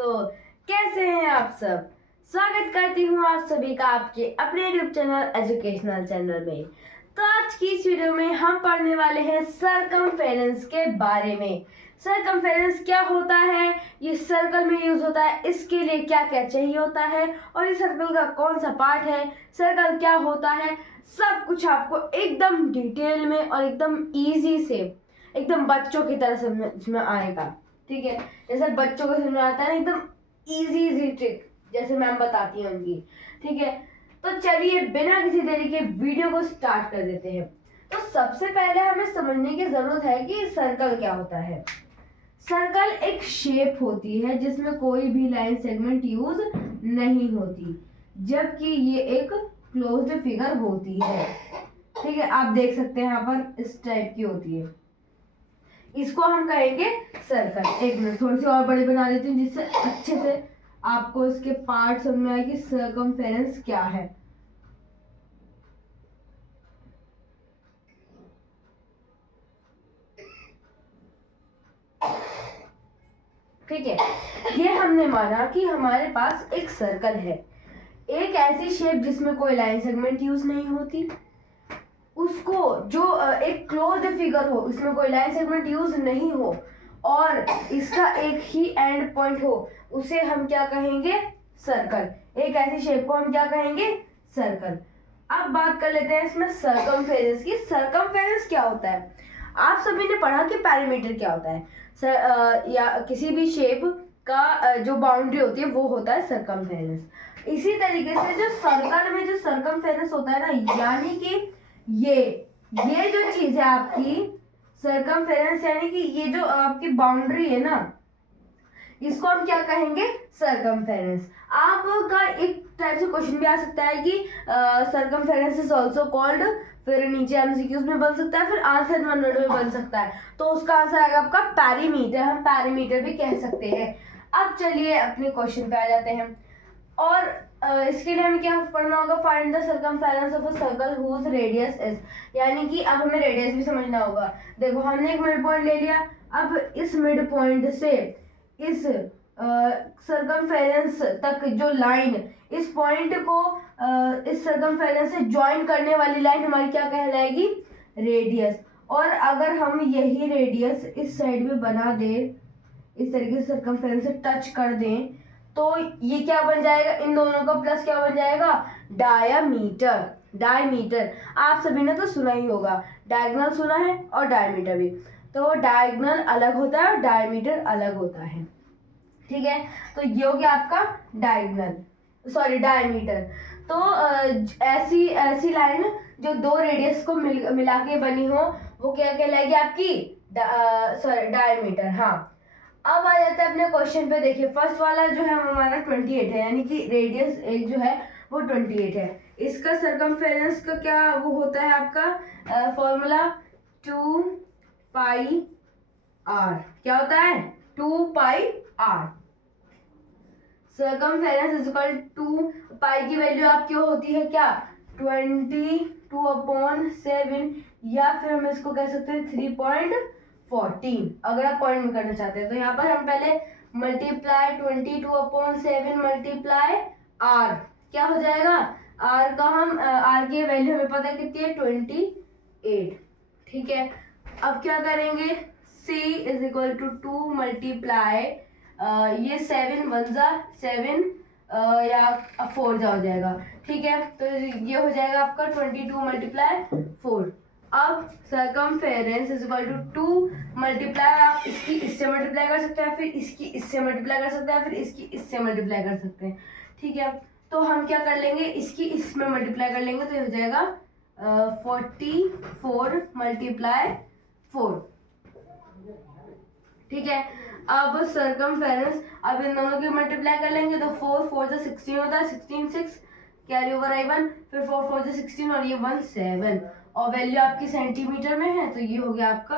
दोस्तों, कैसे हैं आप सब। स्वागत करती हूँ आप सभी का आपके अपने यूट्यूब चैनल एजुकेशनल चैनल में। तो आज की इस वीडियो में हम पढ़ने वाले हैं सरकमफेरेंस के बारे में। सरकमफेरेंस क्या होता है, ये सर्कल में यूज होता है, इसके लिए क्या क्या चाहिए होता है और इस सर्कल का कौन सा पार्ट है, सर्कल क्या होता है, सब कुछ आपको एकदम डिटेल में और एकदम इजी से, एकदम बच्चों की तरह समझ में आएगा। ठीक है, जैसे बच्चों को समझ में आता है ना, एकदम इजी ट्रिक जैसे मैम बताती हैं उनकी। ठीक है, तो चलिए बिना किसी देरी के वीडियो को स्टार्ट कर देते हैं। तो सबसे पहले हमें समझने की जरूरत है कि सर्कल क्या होता है। सर्कल एक शेप होती है जिसमें कोई भी लाइन सेगमेंट यूज नहीं होती, जबकि ये एक क्लोज्ड फिगर होती है। ठीक है, आप देख सकते हैं यहाँ पर इस टाइप की होती है, इसको हम कहेंगे सर्कल। एक मिनट थोड़ी सी और बड़ी बना देती हूँ जिससे अच्छे से आपको इसके पार्ट समझ में आए कि सर्कमफेरेंस क्या है। ठीक है, ये हमने माना कि हमारे पास एक सर्कल है, एक ऐसी शेप जिसमें कोई लाइन सेगमेंट यूज नहीं होती, उसको जो एक क्लोज्ड फिगर हो, इसमें कोई लाइन सेगमेंट यूज नहीं हो और इसका एक ही एंड पॉइंट हो, उसे हम क्या कहेंगे, सर्कल। एक ऐसी शेप को हम क्या कहेंगे, सर्कल। अब बात कर लेते हैं इसमें सर्कमफेरेंस की। सर्कमफेरेंस क्या होता है, आप सभी ने पढ़ा कि पेरीमीटर क्या होता है। या किसी भी शेप का जो बाउंड्री होती है वो होता है सर्कमफेरेंस। इसी तरीके से जो सर्कल में जो सर्कमफेरेंस होता है ना, यानी कि ये जो चीज है आपकी सर्कमफेरेंस, यानी कि ये जो आपकी बाउंड्री है ना, इसको हम क्या कहेंगे, सर्कमफेरेंस। आपका एक टाइप से क्वेश्चन भी आ सकता है कि सर्कमफेरेंस इज आल्सो कॉल्ड, फिर नीचे एमसीक्यूज में बन सकता है, फिर आंसर 1 वर्ड में बन सकता है, तो उसका आंसर आएगा आपका पेरीमीटर। हम पेरीमीटर भी कह सकते हैं। अब चलिए अपने क्वेश्चन पे आ जाते हैं और इसके लिए हमें क्या पढ़ना होगा, find the circumference of a circle whose radius is, यानी कि अब हमें रेडियस भी समझना होगा। देखो हमने एक मिड पॉइंट ले लिया, अब इस मिड पॉइंट से इस सर्कमफेरेंस तक जो लाइन, इस पॉइंट को इस सर्कमफेरेंस से ज्वाइन करने वाली लाइन हमारी क्या कहलाएगी, रेडियस। और अगर हम यही रेडियस इस साइड में बना दे, इस तरीके से सर्कमफेरेंस से टच कर दें, तो ये क्या बन जाएगा, इन दोनों का प्लस क्या बन जाएगा, डायामीटर। डायमीटर आप सभी ने तो सुना ही होगा, डायगोनल सुना है और डायमीटर भी। तो डायगोनल अलग होता है और डायमीटर अलग होता है। ठीक है, तो ये हो गया आपका डायमीटर। तो ऐसी लाइन जो दो रेडियस को मिला के बनी हो, वो क्या कहलाएगी आपकी, डायमीटर। हाँ, अब आ जाता है अपने क्वेश्चन पे। देखिए फर्स्ट वाला जो है हमारा 28 है, यानी कि रेडियस एक जो है वो 28 है। इसका सर्कमफेरेंस का क्या वो होता है आपका फॉर्मूला, 2 पाई आर। क्या होता है, 2 pi R. Circumference is equal to pi की वैल्यू आपकी होती है क्या, 22/7, या फिर हम इसको कह सकते हैं 3.14 अगर आप पॉइंट में करना चाहते हैं। तो यहाँ पर हम पहले मल्टीप्लाई 22/7 मल्टीप्लाई आर, क्या हो जाएगा, आर का हम आर की वैल्यू हमें पता है कितनी है, 28। ठीक है, अब क्या करेंगे, c is equal to 2 multiply ये 7 1 जा 7 या 4 जा हो जाएगा। ठीक है, तो ये हो जाएगा आपका 22 मल्टीप्लाई 4। अब circumference is equal to 2 multiply, आप इसकी इससे मल्टीप्लाई कर सकते हैं, फिर इसकी इससे मल्टीप्लाई कर सकते हैं, फिर इसकी इससे मल्टीप्लाई कर सकते हैं। ठीक है, तो हम क्या कर लेंगे, इसकी इसमें मल्टीप्लाई कर लेंगे, तो ये हो जाएगा 44 मल्टीप्लाई 4। ठीक है, अब सर्कमफेरेंस, अब इन दोनों की मल्टीप्लाई कर लेंगे, तो 4 4 से 16 होता है, 16 6 कैरी ओवर आई 1, फिर 4 4 से 16 और ये 1 7, और वैल्यू आपकी सेंटीमीटर में है, तो ये हो गया आपका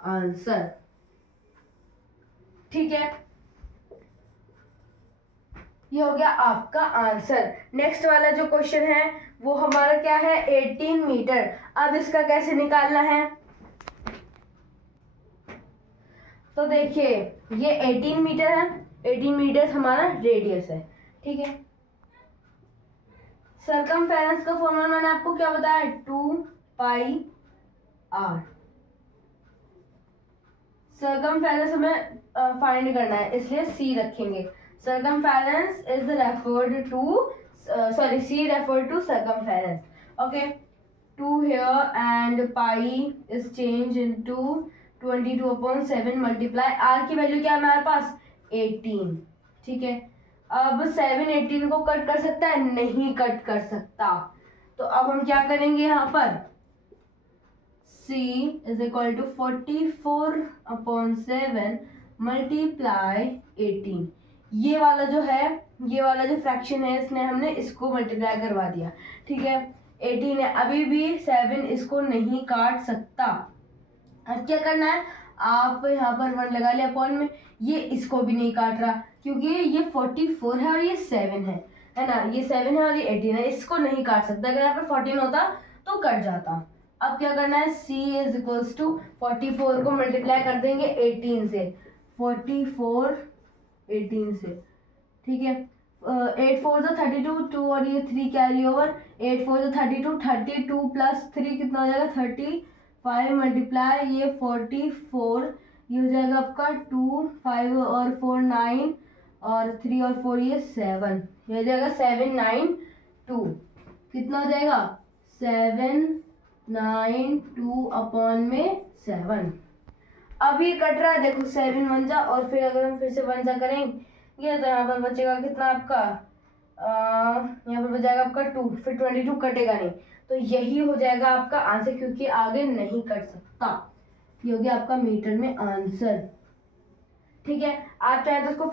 आंसर। ठीक है, ये हो गया आपका आंसर। नेक्स्ट वाला जो क्वेश्चन है वो हमारा क्या है, 18 मीटर। अब इसका कैसे निकालना है, तो देखिए ये 18 मीटर है, 18 मीटर हमारा रेडियस है, ठीक है। सरकमफेरेंस का फॉर्मूला मैंने आपको क्या बताया, 2πr। सरकमफेरेंस हमें फाइंड करना है, इसलिए c रखेंगे। Circumference is referred to, sorry, c referred to circumference. Okay, 2 here and pi is changed into 22/7 multiply r की वैल्यू क्या है हमारे पास, 18, ठीक है। अब 7 18 को कट कर सकता है, नहीं कट कर सकता, तो अब हम क्या करेंगे यहाँ पर, c is equal to 44/7 multiply 18। ये वाला जो है, ये वाला जो फ्रैक्शन है, इसने हमने इसको मल्टीप्लाई करवा दिया, ठीक है। 18 है, अभी भी 7 इसको नहीं काट सकता। अब क्या करना है, आप यहाँ पर 1 लगा लिया अपॉन में, ये इसको भी नहीं काट रहा क्योंकि ये 44 है और ये 7 है ना, ये 7 है और ये 18 है, इसको नहीं काट सकता। अगर यहाँ पर 14 होता तो कट जाता। अब क्या करना है, c इज इक्वल्स टू 44 को मल्टीप्लाई कर देंगे 18 से, 44 18 से, ठीक है। 8 4 जो 32, 2 और ये 3 कैरी ओवर, 8 4 जो 32, 32 प्लस 3 कितना हो जाएगा, 35 मल्टीप्लाई ये 44, ये हो जाएगा आपका 2 5 और 4 9 और 3 और 4 ये 7, ये हो जाएगा 792, कितना हो जाएगा 792 अपॉन में 7। अब ये कट रहा है, देखो 7 1 जा, और फिर अगर हम फिर से 1 जा करेंगे तो यहाँ पर बचेगा कितना आपका, यहाँ पर बचेगा आपका 2, फिर 22 कटेगा नहीं, तो यही हो जाएगा आपका आंसर, क्योंकि आगे नहीं कट सकता। ये हो गया आपका मीटर में आंसर, ठीक है। आप चाहे तो उसको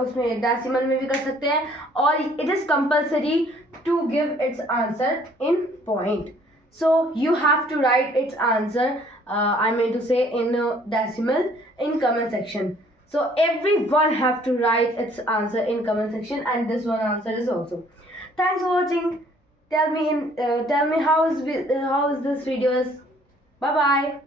उसमें डेसिमल में भी कर सकते हैं, और it is compulsory to give its answer in point, so you have to write its answer, I mean to say in decimal in comment section. So everyone have to write its answer in comment section, and this one answer is also. Thanks for watching. Tell me how is this video is. Bye bye.